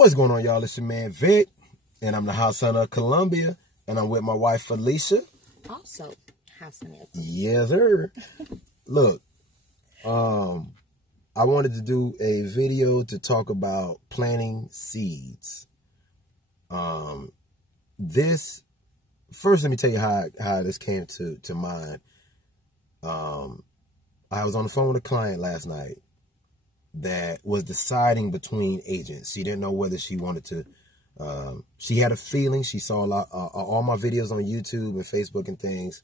What's going on, y'all? It's your man Vic, and I'm the house son of Columbia, and I'm with my wife Felicia. Also, house son of Yes, sir. Look, I wanted to do a video to talk about planting seeds. First, let me tell you how this came to mind. I was on the phone with a client last night that was deciding between agents. She didn't know whether she wanted to. She had a feeling. She saw all my videos on YouTube and Facebook and things,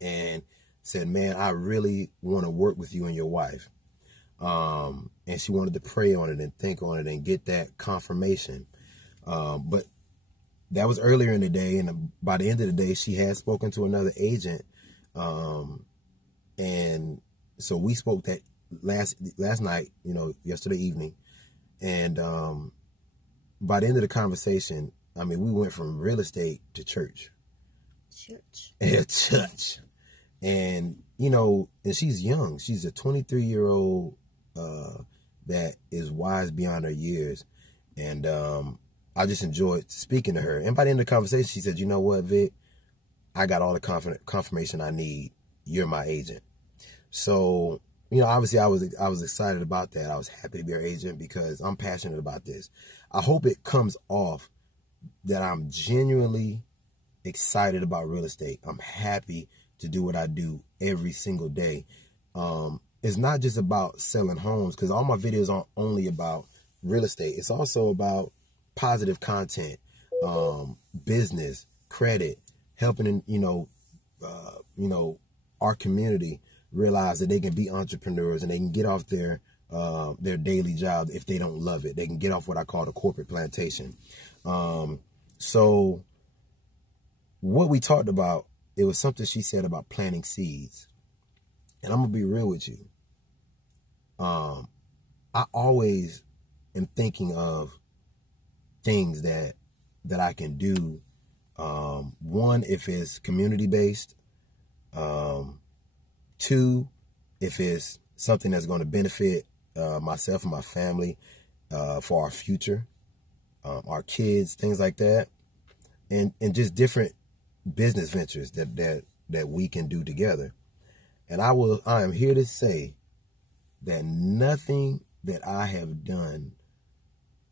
and said, "Man, I really want to work with you and your wife." And she wanted to pray on it and think on it and get that confirmation. But that was earlier in the day, and by the end of the day, she had spoken to another agent, and so we spoke that last night, yesterday evening, and by the end of the conversation, I mean, we went from real estate to church. Church. And, and she's young. She's a 23-year-old that is wise beyond her years. And I just enjoyed speaking to her. And by the end of the conversation, she said, "You know what, Vic? I got all the confirmation I need. You're my agent." So, obviously I was excited about that. I was happy to be her agent because I'm passionate about this. I hope it comes off that I'm genuinely excited about real estate. I'm happy to do what I do every single day. It's not just about selling homes, because all my videos aren't only about real estate. It's also about positive content, business, credit, helping, our community realize that they can be entrepreneurs and they can get off their daily job if they don't love it. They can get off what I call the corporate plantation. So what we talked about, it was something she said about planting seeds. And I'm going to be real with you. I always am thinking of things that I can do. One, if it's community-based. Two, if it's something that's going to benefit myself and my family for our future, our kids, things like that. And just different business ventures that we can do together. And I am here to say that nothing that I have done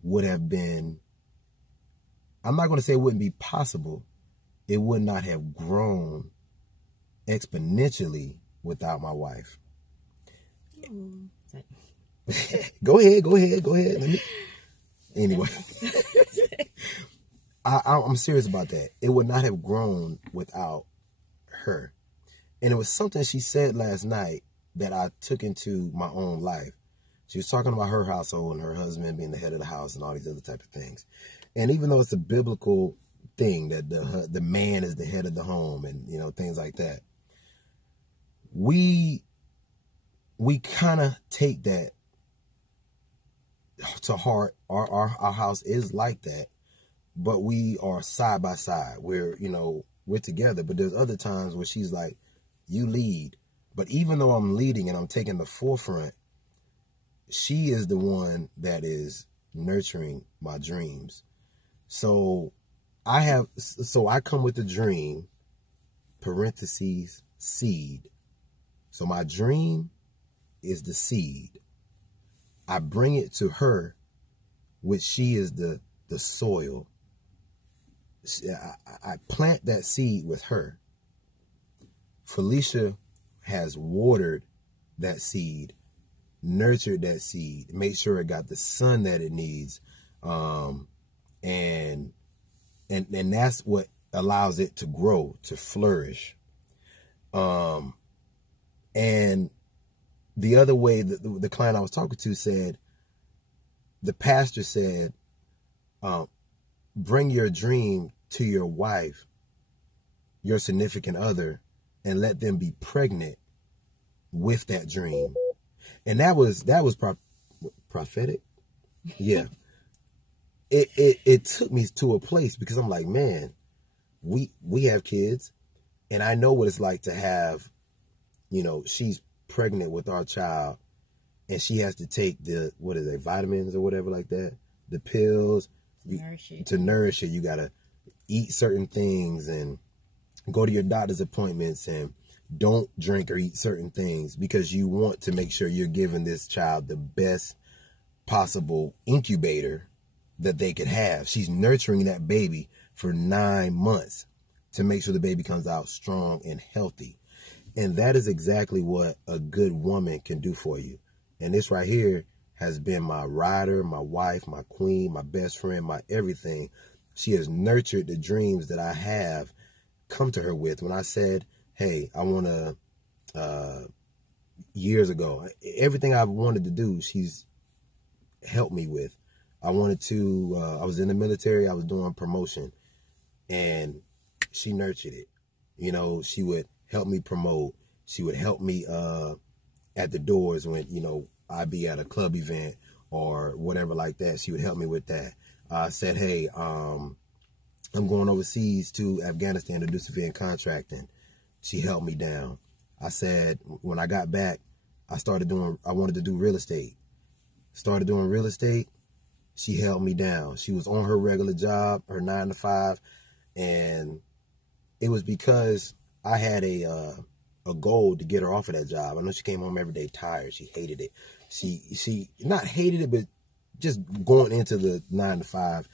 would have been, I'm not going to say it wouldn't be possible. It would not have grown exponentially without my wife. Go ahead. Anyway, I'm serious about that. It would not have grown without her. And it was something she said last night that I took into my own life. She was talking about her household and her husband being the head of the house and all these other type of things. And even though it's a biblical thing that the man is the head of the home and, things like that, we kind of take that to heart. Our house is like that, but we are side by side. We're together, but there's other times where she's like, "You lead." But even though I'm leading and I'm taking the forefront, she is the one that is nurturing my dreams. So I come with a dream, parentheses, seed. So my dream is the seed. I bring it to her, which she is the soil. I plant that seed with her. Felicia has watered that seed, nurtured that seed, made sure it got the sun that it needs. And that's what allows it to grow, to flourish. And the other way that the client I was talking to said, the pastor said, bring your dream to your wife, your significant other, and let them be pregnant with that dream. And that was prophetic. Yeah. It took me to a place because I'm like, man, we have kids, and I know what it's like to have, she's pregnant with our child, and she has to take vitamins or whatever like that the pills. To nourish it. You got to eat certain things and go to your doctor's appointments and don't drink or eat certain things because you want to make sure you're giving this child the best possible incubator that they could have. She's nurturing that baby for 9 months to make sure the baby comes out strong and healthy. And that is exactly what a good woman can do for you. And this right here has been my rider, my wife, my queen, my best friend, my everything. She has nurtured the dreams that I have come to her with. When I said, hey, I want to, years ago, everything I've wanted to do, she's helped me with. I wanted to, I was in the military, I was doing promotion, and she nurtured it. You know, she would help me promote. She would help me at the doors when, you know, I'd be at a club event or whatever like that. She would help me with that. I said, hey, I'm going overseas to Afghanistan to do civilian contracting. She held me down. I said, when I got back, I wanted to do real estate. Started doing real estate. She held me down. She was on her regular job, her 9 to 5. And it was because I had a goal to get her off of that job. I know she came home every day tired. She hated it. She not hated it, but just going into the 9 to 5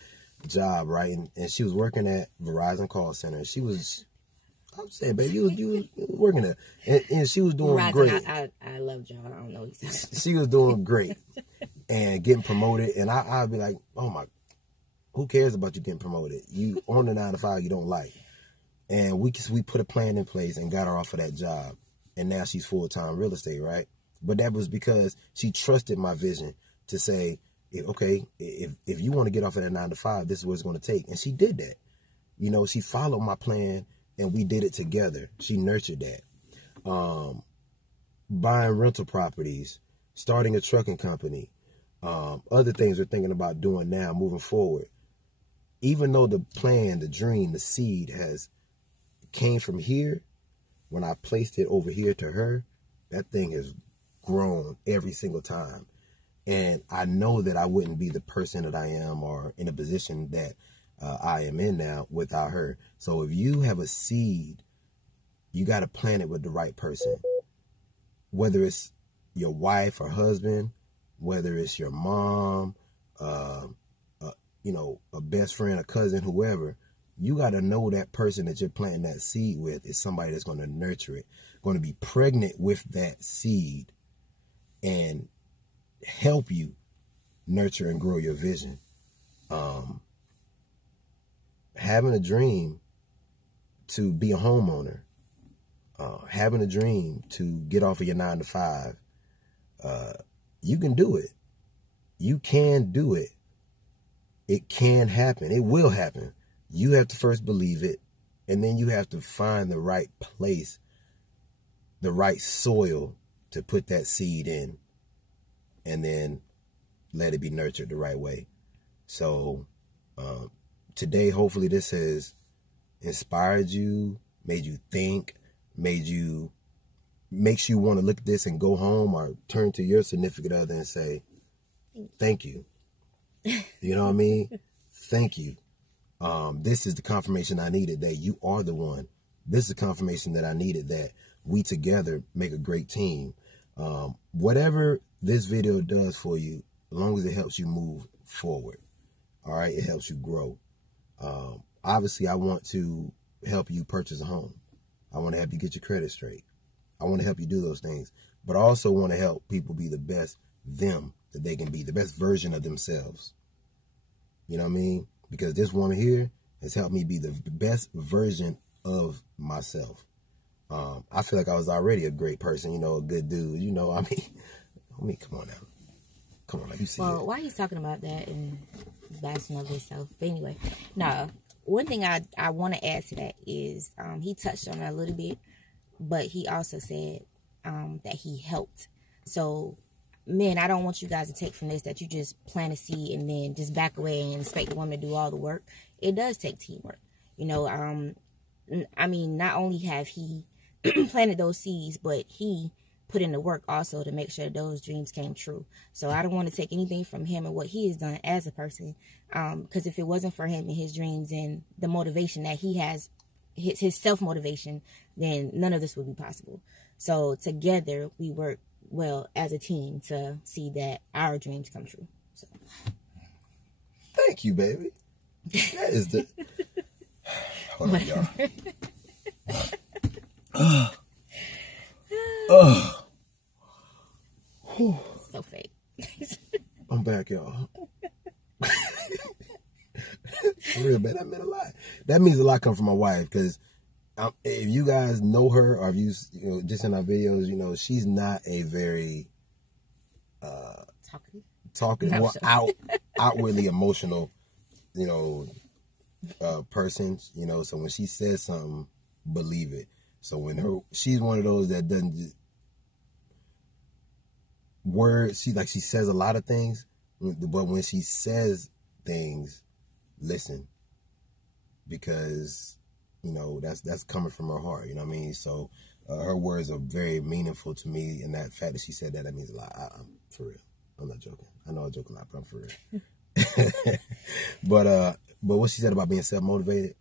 job, right? And she was working at Verizon call center. She was, I'm saying, baby, you was working there, and she was doing Verizon, great. I love y'all. I don't know what he's saying. She was doing great and getting promoted, and I'd be like, oh my, who cares about you getting promoted? You on the 9 to 5 you don't like. And we put a plan in place and got her off of that job. And now she's full-time real estate, right? But that was because she trusted my vision to say, okay, if you want to get off of that 9 to 5, this is what it's going to take. And she did that. You know, she followed my plan and we did it together. She nurtured that. Buying rental properties, starting a trucking company, other things we're thinking about doing now moving forward. Even though the plan, the dream, the seed came from here, when I placed it over here to her, that thing has grown every single time. And I know that I wouldn't be the person that I am or in a position that I am in now without her. So if you have a seed, you got to plant it with the right person. Whether it's your wife or husband, whether it's your mom, you know, a best friend, a cousin, whoever, you got to know that person that you're planting that seed with is somebody that's going to nurture it, going to be pregnant with that seed and help you nurture and grow your vision. Having a dream to be a homeowner, having a dream to get off of your 9 to 5, you can do it. You can do it. It can happen. It will happen. You have to first believe it, and then you have to find the right place, the right soil to put that seed in, and then let it be nurtured the right way. So today, hopefully this has inspired you, made you think, makes you want to look at this and go home or turn to your significant other and say, thank you. You know what I mean? Thank you. This is the confirmation I needed that you are the one. This is the confirmation that I needed that we together make a great team. Whatever this video does for you, as long as it helps you move forward, all right, it helps you grow. Obviously, I want to help you purchase a home. I want to help you get your credit straight. I want to help you do those things, but I also want to help people be the best them that they can be, the best version of themselves. You know what I mean? Because this woman here has helped me be the best version of myself. I feel like I was already a great person, you know, a good dude. You know, I mean, come on now. Come on, like you see Well, it. why he's talking about that and bashing of himself? But anyway, no. One thing I want to add to that is he touched on it a little bit, but he also said that he helped. So, men, I don't want you guys to take from this that you just plant a seed and then just back away and expect the woman to do all the work. It does take teamwork. You know, I mean, not only have he planted those seeds, but he put in the work also to make sure those dreams came true. So I don't want to take anything from him and what he has done as a person, because if it wasn't for him and his dreams and the motivation that he has, his self-motivation, then none of this would be possible. So together we work well as a team to see that our dreams come true. So thank you, baby. That is the hold on, y'all. So fake. I'm back, y'all. For real, man, that meant a lot. That means a lot coming from my wife, because if you guys know her, or if you know, just in our videos, you know, she's not a very talkative, or outwardly emotional, you know, person. You know, so when she says something, believe it. So when she's one of those that doesn't just, words. She says a lot of things, but when she says things, listen, because you know that's coming from her heart. You know what I mean? So her words are very meaningful to me, and that fact that she said that means a lot. I'm for real. I'm not joking. I know I joke a lot, but I'm for real. but what she said about being self-motivated,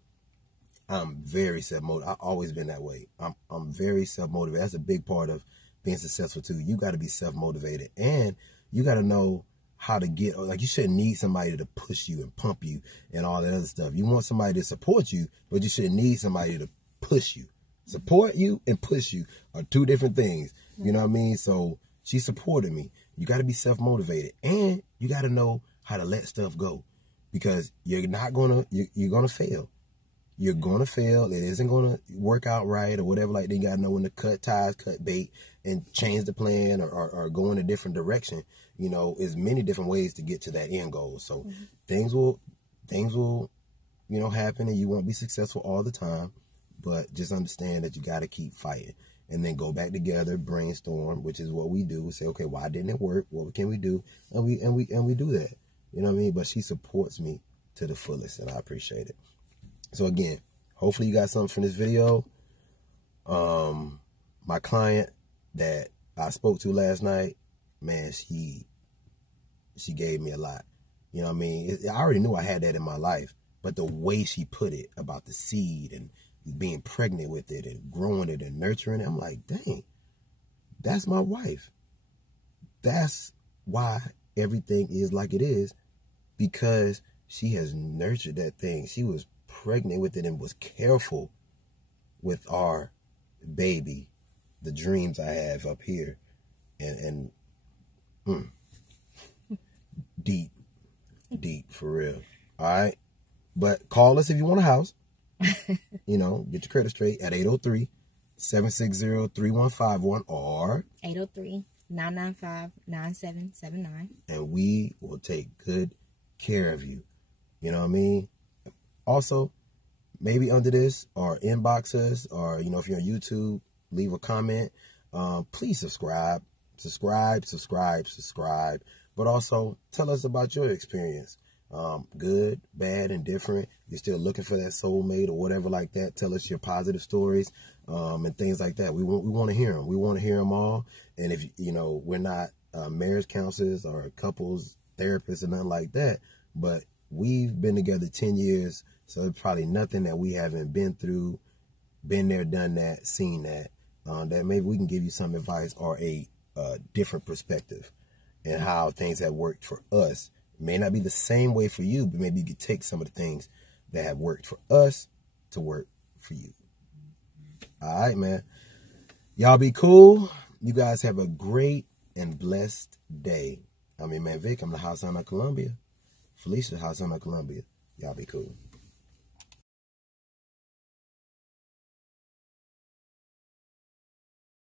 I'm very self-motivated. I've always been that way. I'm very self-motivated. That's a big part of being successful too. You got to be self-motivated, and you got to know how to get, like, you shouldn't need somebody to push you and pump you and all that other stuff. You want somebody to support you, but you shouldn't need somebody to push you. Support you and push you are two different things. You know what I mean? So she supported me. You got to be self-motivated, and you got to know how to let stuff go, because you're not gonna, you're gonna fail. You're gonna fail. It isn't gonna work out right or whatever. Like, they got to know when to cut ties, cut bait, and change the plan, or go in a different direction. You know, there's many different ways to get to that end goal. So things will, you know, happen, and you won't be successful all the time. But just understand that you got to keep fighting, and then go back together, brainstorm, which is what we do. We say, okay, why didn't it work? What can we do? And we do that. You know what I mean? But she supports me to the fullest, and I appreciate it. So again, hopefully you got something from this video. My client that I spoke to last night, man, she gave me a lot. You know what I mean? I already knew I had that in my life, but the way she put it about the seed and being pregnant with it and growing it and nurturing it, I'm like, dang, that's my wife. That's why everything is like it is, because she has nurtured that thing. She was pregnant with it and was careful with our baby, the dreams I have up here, and deep for real. All right, but call us if you want a house. You know, get your credit straight at 803-760-3151 or 803-995-9779, and we will take good care of you. You know what I mean? Also, maybe under this, or inbox us, or, you know, if you're on YouTube, leave a comment. Please subscribe. But also tell us about your experience. Good, bad, and different. You're still looking for that soulmate or whatever like that. Tell us your positive stories, and things like that. We want to hear them. We want to hear them all. And if, you know, we're not marriage counselors or couples therapists or nothing like that, but we've been together 10 years. So there's probably nothing that we haven't been through, been there, done that, seen that, that maybe we can give you some advice or a different perspective and how things have worked for us. It may not be the same way for you, but maybe you could take some of the things that have worked for us to work for you. All right, man. Y'all be cool. You guys have a great and blessed day. I'm your man Vic. I'm the House of Columbia. Felicia, House of Columbia. Y'all be cool.